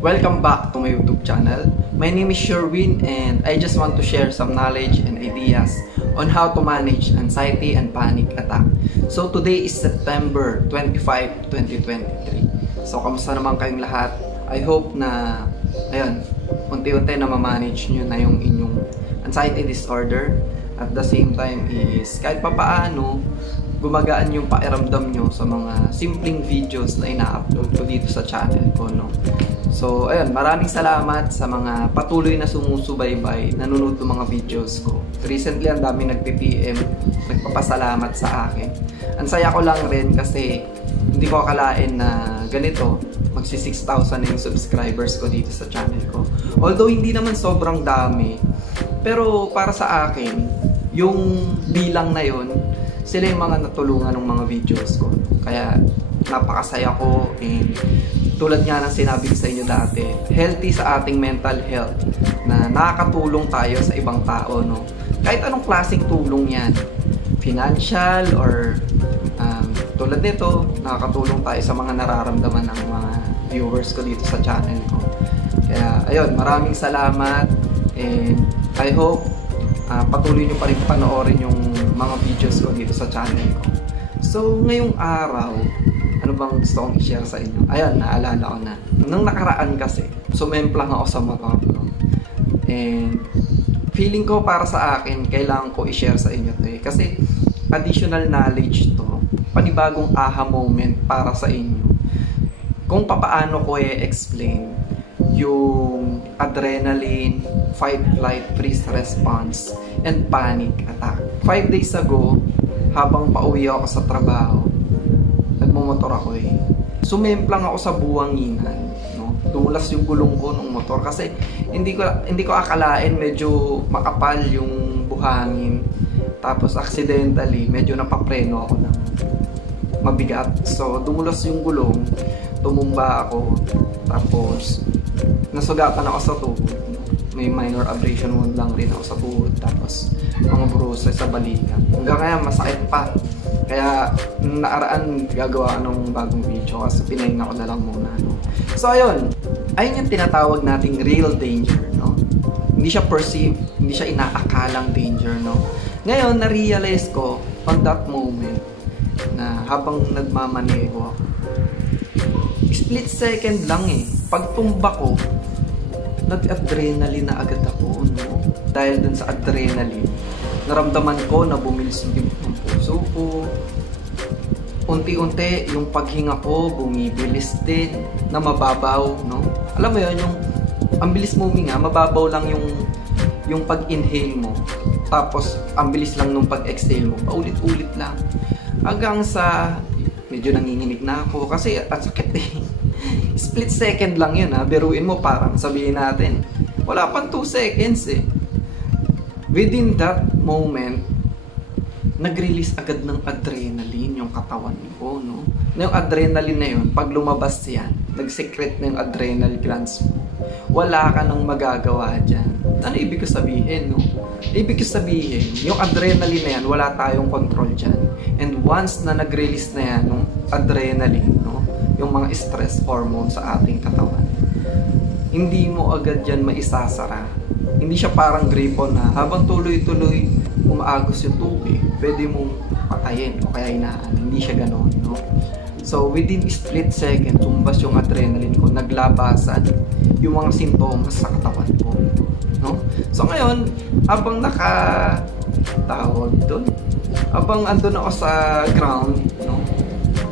Welcome back to my YouTube channel. My name is Sherwin and I just want to share some knowledge and ideas on how to manage anxiety and panic attack. So today is September 25, 2023. So kamusta naman kayong lahat? I hope na ayun, unti-unti na ma-manage nyo na yung inyong anxiety disorder. At the same time is kahit papaano gumagaan yung pakiramdam nyo sa mga simpleng videos na ina-upload ko dito sa channel ko, no? So, ayun, maraming salamat sa mga patuloy na sumusubaybay, nanonood ng mga videos ko. Recently, ang dami nagpi-PM, nagpapasalamat sa akin. Ang saya ko lang rin kasi hindi ko akalain na ganito, magsi 6,000 na yung subscribers ko dito sa channel ko. Although, hindi naman sobrang dami, pero para sa akin, yung bilang na yun, sila yung mga natulungan ng mga videos ko. Kaya napakasaya ko and tulad nga ng sinabi ko sa inyo dati, healthy sa ating mental health na nakakatulong tayo sa ibang tao, no? Kahit anong klaseng tulong yan, financial or tulad nito, nakakatulong tayo sa mga nararamdaman ng mga viewers ko dito sa channel ko. Kaya ayun, maraming salamat and I hope patuloy nyo pa rin panoorin yung mga videos ko dito sa channel ko. So, ngayong araw, ano bang gusto kong i-share sa inyo? Ayan, naalala ko na. Nung nakaraan kasi, sumemplang ako sa motor, no? And, feeling ko para sa akin, kailangan ko i-share sa inyo to eh. Kasi, additional knowledge to. Panibagong aha moment para sa inyo. Kung papaano ko i-explain yung adrenaline, fight, flight, freeze response, and panic attack. 5 days ago, habang pauwi ako sa trabaho, nagmumotor ako eh. Sumemplang ako sa buwanginan, no? Dumulas yung gulong ko ng motor kasi hindi ko akalain medyo makapal yung buhangin. Tapos accidentally, medyo napapreno ako ng mabigat. So, dumulas yung gulong, tumumba ako, tapos nasugatan ako sa tuhod. May minor abrasion wound lang rin ako sa tuhod. Tapos mga bruises sa balikat. Hanggang ngayon masakit pa. Kaya naaraan gagawa ng bagong video kasi pinahinga ko na lang muna, no? So ayun, ayun yung tinatawag nating real danger, no? Hindi siya perceived, hindi siya inaakalang danger, no? Ngayon, na-realize ko on that moment na habang nagmamaneho ako, split second lang eh. Pagtumba ko, nag-adrenaline na agad ako, no? Dahil dun sa adrenaline, naramdaman ko na bumilis yung puso ko. Unti-unti, yung paghinga ko, bumibilis din, na mababaw, no? Alam mo yun, yung ang bilis mo huminga, mababaw lang yung pag-inhale mo. Tapos, ang bilis lang nung pag-exhale mo, paulit-ulit lang. Hanggang sa, medyo nanginginig na ako, kasi at sakit eh. Split second lang yun ha. Biruin mo parang sabihin natin wala pang 2 seconds eh. Within that moment, nag-release agad ng adrenaline yung katawan ko, no? Na yung adrenaline na yun, pag lumabas yan, nag-secrete na yung adrenal glands mo. Wala ka nang magagawa dyan. Ano ibig ko sabihin, no? Ibig ko sabihin, yung adrenaline na yan, wala tayong control dyan. And once na nag-release na yan, no, adrenaline, no, yung mga stress hormone sa ating katawan, hindi mo agad yan maisasara. Hindi siya parang gripo na habang tuloy-tuloy umaagos yung tubig, pwede mong patayin o kaya inaan. Hindi siya ganoon, no? So, within split second, tumbas yung adrenaline ko, naglabasan yung mga sintomas sa katawan ko, no? So, ngayon, habang nakatawag doon, habang andun ako sa ground, no,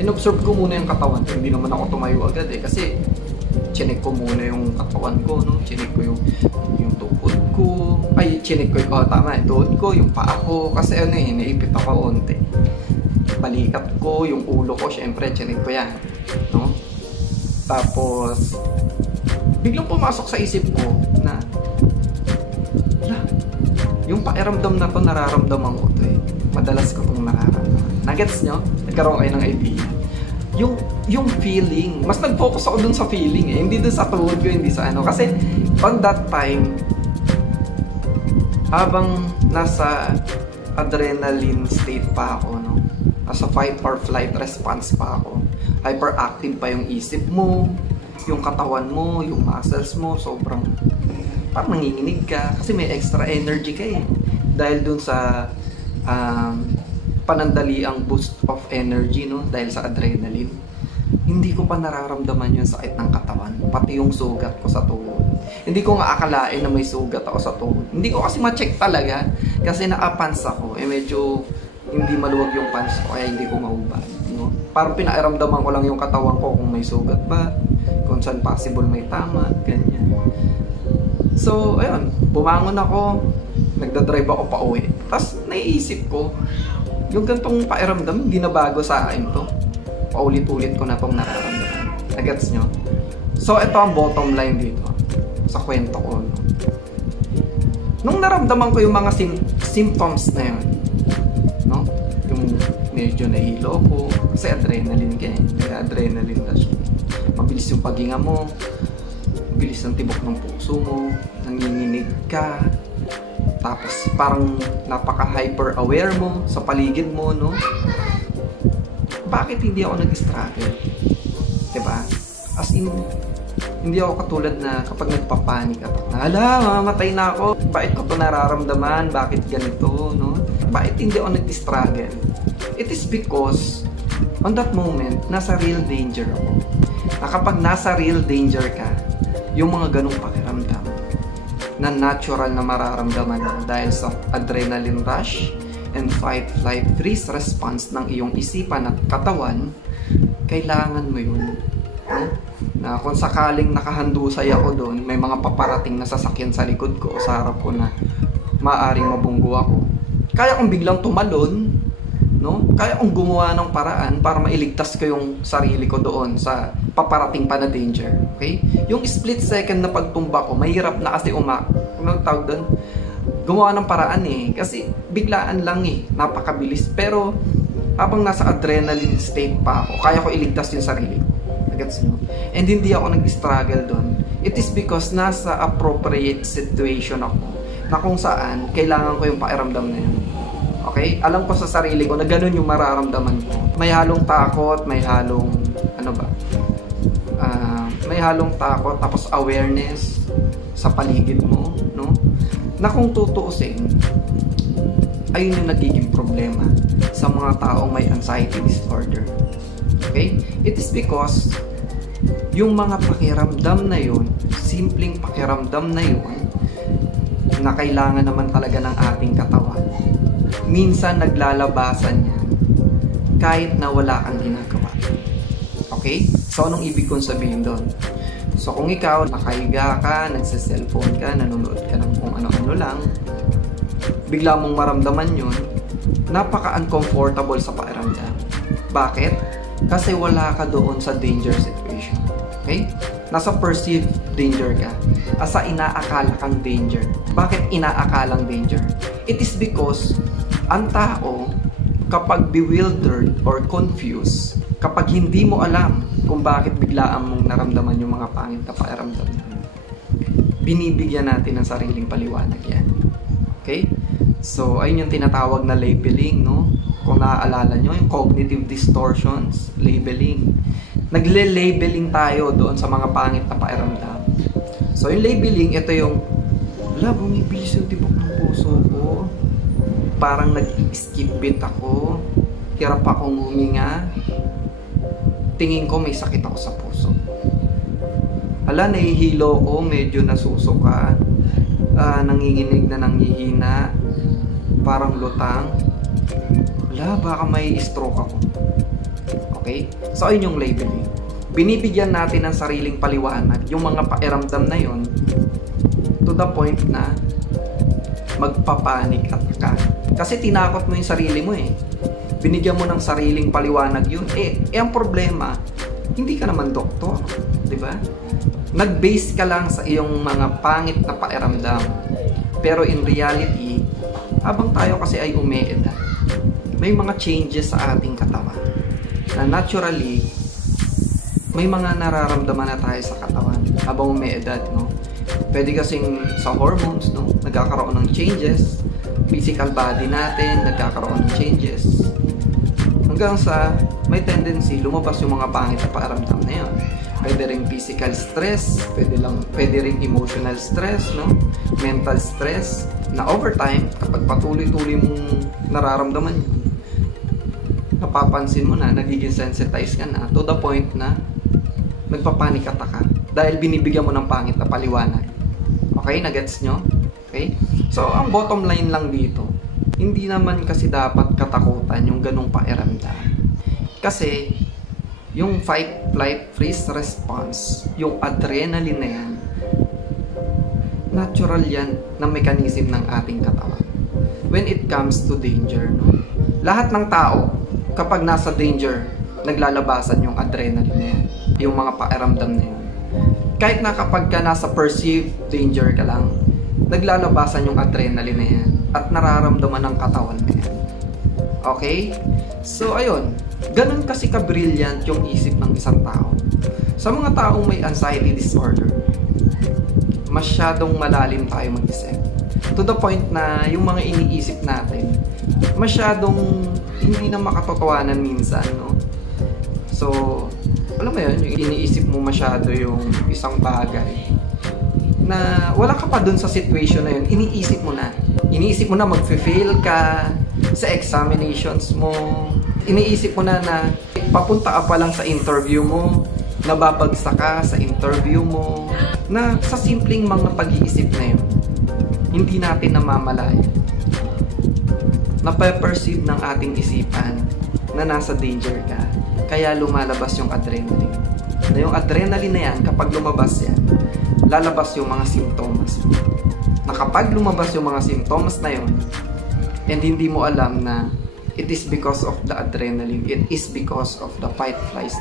in-observe ko muna yung katawan ko. Hindi naman ako tumayo agad eh. Kasi, chinek ko muna yung katawan ko, no? Chinek ko yung tuhod ko. Ay, chinek ko yung, tama, yung tuhod ko, yung paa ko. Kasi ano eh, naipit ako onte. Balikat ko, yung ulo ko, syempre, chinek ko yan, no? Tapos, biglang pumasok sa isip ko na, yung pakiramdam na to, nararamdaman ko to eh. Madalas ko itong nararamdaman. Nagets nyo? Nagkaroon kayo ng idea. Yung feeling, mas nag-focus ako dun sa feeling eh. Hindi dun sa tuhod ko, hindi sa ano. Kasi, on that time, habang nasa adrenaline state pa ako, no? Nasa fight or flight response pa ako. Hyperactive pa yung isip mo. yung katawan mo, yung muscles mo, sobrang parang nanginginig ka kasi may extra energy ka eh. Dahil dun sa panandaliang boost of energy, no? Dahil sa adrenaline. Hindi ko pa nararamdaman yung sakit ng katawan, pati yung sugat ko sa tuhod. Hindi ko nga akalain na may sugat ako sa tuhod. Hindi ko kasi ma-check talaga kasi naka-pants ako. Medyo hindi maluwag yung pants ko kaya hindi ko mahubad, no? Parang pinairamdaman ko lang yung katawan ko kung may sugat ba, kung saan possible may tama, ganyan. So, ayun, bumangon ako, nagdadrive ako pa uwi. Tapos naiisip ko, yung gantong pairamdam, hindi na bago sa akin to. Paulit-ulit ko na itong nararamdaman. Nagets nyo? So, ito ang bottom line dito sa kwento ko. No? Nung naramdaman ko yung mga symptoms na yun, no? Yung medyo nahilo ko, kasi adrenaline ka eh. Adrenaline na siya. Mabilis yung paghinga mo, mabilis ang tibok ng puso mo, nanginginig ka, tapos parang napaka-hyper aware mo sa paligid mo, no? Bakit hindi ako nag-struggle? Diba? As in, hindi ako katulad na kapag nagpapanik attack na, hala, mamatay na ako. Bakit ko ito nararamdaman? Bakit ganito? No? Bakit hindi ako nag-struggle? It is because, on that moment, nasa real danger ako. Na kapag nasa real danger ka, yung mga ganong pakiramdam, na natural na mararamdaman mo dahil sa adrenaline rush, and fight, flight, freeze response ng iyong isipan at katawan, kailangan mo yun. No? Na kung sakaling nakahandusay ako doon, may mga paparating na sasakyan sa likod ko o sa harap ko na maaring mabunggo ako. Kaya kong biglang tumalon, no? Kaya kong gumawa ng paraan para mailigtas ko yung sarili ko doon sa paparating pa na danger. Okay? Yung split second na pagtumba ko, mahirap na kasi ano tawag doon? Gumawa ng paraan eh. Kasi biglaan lang eh. Napakabilis. Pero habang nasa adrenaline state pa ako, kaya ko iligtas yung sarili ko. Nagets nyo? And hindi ako nag-struggle doon. It is because nasa appropriate situation ako na kung saan kailangan ko yung pakiramdam na yun. Okay? Alam ko sa sarili ko na ganun yung mararamdaman ko. May halong takot, may halong may halong takot, tapos awareness sa paligid mo, no? Na kung tutuusin, ayun yung nagiging problema sa mga taong may anxiety disorder. Okay? It is because yung mga pakiramdam na yun, simpleng pakiramdam na yun, na kailangan naman talaga ng ating katawan, minsan naglalabasan yan kahit na wala kang ginagawa. Okay? So, anong ibig kong sabihin doon? So, kung ikaw, nakahiga ka, nagsa-cellphone ka, nanonood ka ng kung ano-ano lang, bigla mong maramdaman yun, napaka-uncomfortable sa pakiramdam. Bakit? Kasi wala ka doon sa danger situation. Okay? Nasa perceived danger ka. Asa inaakala kang danger. Bakit inaakalang danger? It is because ang tao, kapag bewildered or confused, kapag hindi mo alam kung bakit biglaan mong naramdaman yung mga pangit na pakiramdam, binibigyan natin ng sariling paliwanag yan. Okay? So, ayun yung tinatawag na labeling, no? Kung naaalala nyo, yung cognitive distortions, labeling. Nagle-labeling tayo doon sa mga pangit na pakiramdam. So, yung labeling, ito yung, wala, bumibilis yung tibok ng puso ko. Parang nag-skip beat ako. Hirap akong huminga. Tingin ko may sakit ako sa puso. Hala, nahihilo ko, medyo nasusuka. Nanginginig na nanghihina. Parang lutang. Wala, baka may stroke ako. Okay? So, ayun yung labeling. Binibigyan natin ng sariling paliwanag yung mga pakiramdam na yon to the point na magpapanik at ka. Kasi tinakot mo yung sarili mo eh. Binigyan mo ng sariling paliwanag yun. Ang problema, hindi ka naman doktor. Diba? Nag-base ka lang sa iyong mga pangit na pakiramdam. Pero in reality, habang tayo kasi ay umeedad, may mga changes sa ating katawan na naturally may mga nararamdaman na tayo sa katawan habang umeedad, no? Pwede kasing sa hormones, no? Nagkakaroon ng changes, physical body natin nagkakaroon ng changes, hanggang sa may tendency lumabas yung mga pangit na pakiramdam na yun. Pwede ring physical stress, pwede ring emotional stress, no? Mental stress, na over time, kapag patuloy-tuloy mong nararamdaman yun, napapansin mo na, nagiging sensitized ka na, to the point na nagpapanik attack ka dahil binibigyan mo ng pangit na paliwanag. Okay, nagets nyo? Okay? So, ang bottom line lang dito, hindi naman kasi dapat katakutan yung ganong pakiramdam. Kasi, yung fight, flight, freeze response, yung adrenaline na yan, natural yan na mechanism ng ating katawan. When it comes to danger, no? Lahat ng tao, kapag nasa danger, naglalabasan yung adrenaline na yan, yung mga pakiramdam na yan. Kahit na kapag ka nasa perceived danger ka lang, naglalabasan yung adrenaline na yan at nararamdaman ng katawan na yan. Okay? So, ayun. Ganun kasi ka-brilliant yung isip ng isang tao. Sa mga taong may anxiety disorder, masyadong malalim tayo mag-isip. To the point na yung mga iniisip natin, masyadong hindi na makatotohanan minsan, no? So, alam mo yun, yung iniisip mo masyado yung isang bagay na wala ka pa dun sa situation na yun, iniisip mo na. Iniisip mo na mag-fail ka sa examinations mo. Iniisip mo na papunta ka pa lang sa interview mo, nababagsak ka sa interview mo, na sa simpleng mga pag-iisip na yun, hindi natin namamalayan. Nape-perceive ng ating isipan na nasa danger ka. Kaya lumalabas yung adrenaline. Na yung adrenaline na yan, kapag lumabas yan, lalabas yung mga simptomas mo. Na kapag lumabas yung mga simptomas na yun, and hindi mo alam na it is because of the adrenaline, it is because of the fight, flight,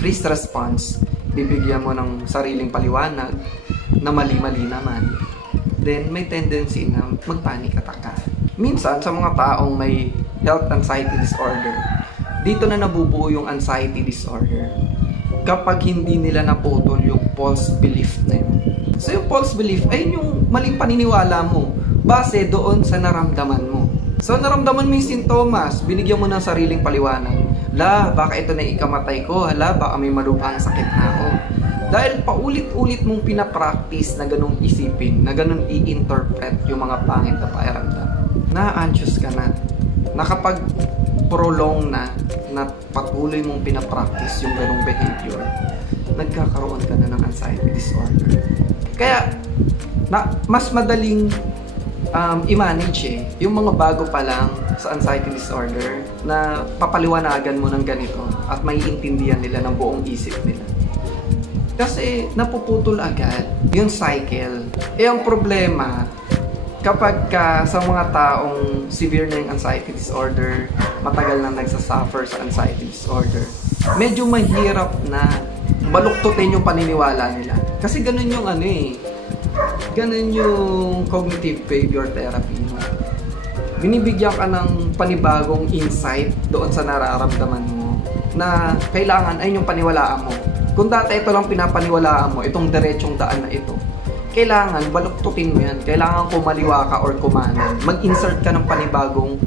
freeze response, bibigyan mo ng sariling paliwanag na mali-mali naman, then may tendency na mag-panic attack ka. Minsan, sa mga taong may health anxiety disorder, dito na nabubuo yung anxiety disorder kapag hindi nila naputol yung false belief na yun. So yung false belief ay yung maling paniniwala mo base doon sa naramdaman mo. So naramdaman mo yung sintomas, binigyan mo ng sariling paliwanag. La, baka ito na ikamatay ko. Hala, baka may malubhang sakit na ako. Dahil paulit-ulit mong pinapractice na ganung isipin, na ganun i-interpret yung mga pangit na pakiramdam. Na-anxious ka na. Nakapag prolong na patuloy mong pinapractice yung ganung behavior, nagkakaroon ka na ng anxiety disorder. Kaya, mas madaling i-manage yung mga bago pa lang sa anxiety disorder na papaliwanagan mo ng ganito at maiintindihan nila ng buong isip nila. Kasi napuputol agad yung cycle. Ang problema, kapag sa mga taong severe na yung anxiety disorder, matagal na nagsasuffer sa anxiety disorder, medyo mahirap na baluktutin yung paniniwala nila. Kasi ganun yung ganun yung cognitive behavior therapy. Binibigyan ka ng panibagong insight doon sa nararamdaman mo na kailangan ay yung paniwalaan mo. Kung dati ito lang pinapaniwalaan mo, itong diretsong daan na ito, kailangan baluktutin mo yan. Kailangan kumaliwa ka or kumanan. Mag-insert ka ng panibagong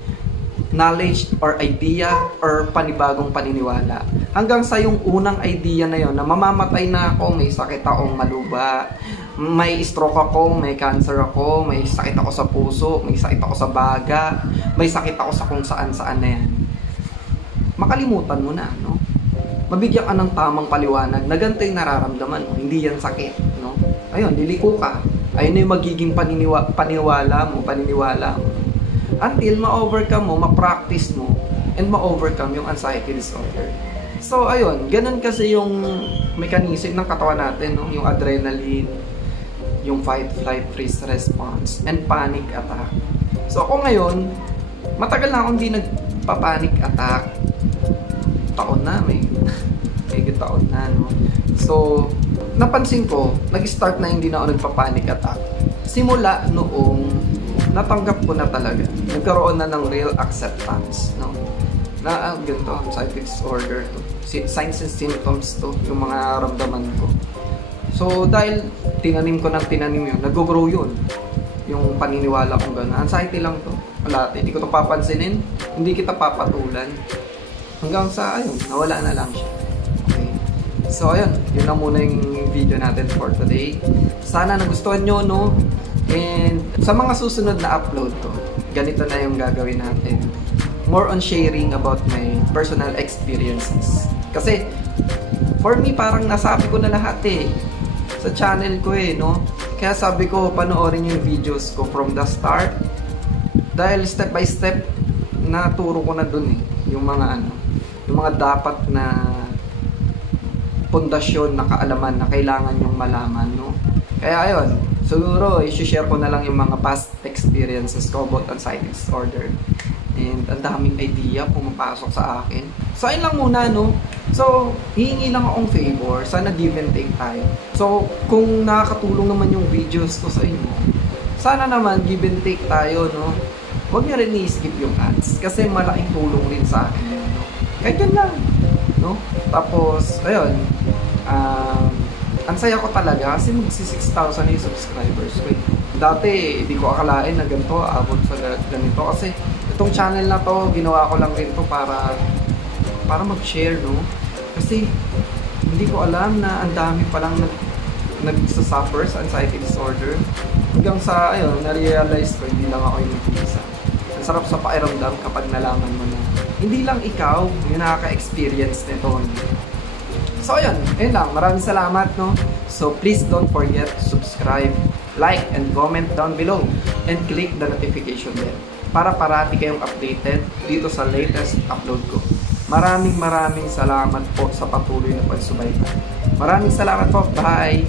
knowledge or idea or panibagong paniniwala. Hanggang sa yung unang idea na yon na mamamatay na ako, may sakit akong maluba, may stroke ako, may cancer ako, may sakit ako sa puso, may sakit ako sa baga, may sakit ako sa kung saan-saan na yan. Makalimutan mo na, no? Mabigyan ka ng tamang paliwanag na ganito yung nararamdaman mo, hindi yan sakit, no? Ayun, liliko ka. Ayun na yung magiging paniniwala mo. Until ma-overcome mo, ma-practice mo, and ma-overcome yung anxiety disorder. So, ayun, ganun kasi yung mechanism ng katawan natin, no? Yung adrenaline, yung fight, flight, freeze response, and panic attack. So, ako ngayon, matagal na akong hindi nagpa-panic attack. Taon na, may taon na, no? So, napansin ko, nag-start na hindi na ako nagpa-panic attack. Simula noong natanggap ko na talaga, nagkaroon na ng real acceptance, no? Na, ganito, anxiety disorder to. Signs and symptoms to, yung mga ramdaman ko. So, dahil tinanim ko yun, nag-grow yun. Yung paniniwala kong gano'n. Anxiety lang to. Wala, hindi ko to papansinin, hindi kita papatulan. Hanggang sa, ayun, nawala na lang siya. Okay. So ayun, yun na muna yung video natin for today. Sana nagustuhan nyo, no? And sa mga susunod na upload to, ganito na yung gagawin natin. More on sharing about my personal experiences. Kasi, for me, parang nasabi ko na lahat sa channel ko no? Kaya sabi ko, panoorin yung videos ko from the start. Dahil step by step, naturo ko na dun yung mga yung mga dapat na pundasyon na kaalaman na kailangan yung malaman, no? Kaya ayun, siguro i-share ko na lang yung mga past experiences ko about anxiety disorder. And ang daming idea pumapasok sa akin. So ayun lang muna, no? So, hihingi lang akong favor. Sana give and take tayo. So, kung nakakatulong naman yung videos ko sa inyo, sana naman give and take tayo, no? Huwag niya rin i-skip yung ads. Kasi malaking tulong rin sa akin yun, no? Kahit yun lang, no? Tapos, ayun, ang saya ko talaga kasi magsi-6,000 yung subscribers ko. Dati, hindi ko akalain na ganito, abot sa ganito. Kasi, itong channel na to, ginawa ko lang rin to para mag-share, no? Kasi, hindi ko alam na ang dami palang nagsasuffer sa anxiety disorder. Hanggang sa, ayun, na-realize ko, hindi lang ako yung nag-iisa. Ang sarap sa pakiramdam kapag nalaman mo na hindi lang ikaw yung nakaka-experience nito. So, ayun lang. Maraming salamat, no? So, please don't forget to subscribe, like, and comment down below. And click the notification bell para parati kayong updated dito sa latest upload ko. Maraming salamat po sa patuloy na pagsubaybay. Maraming salamat po. Bye!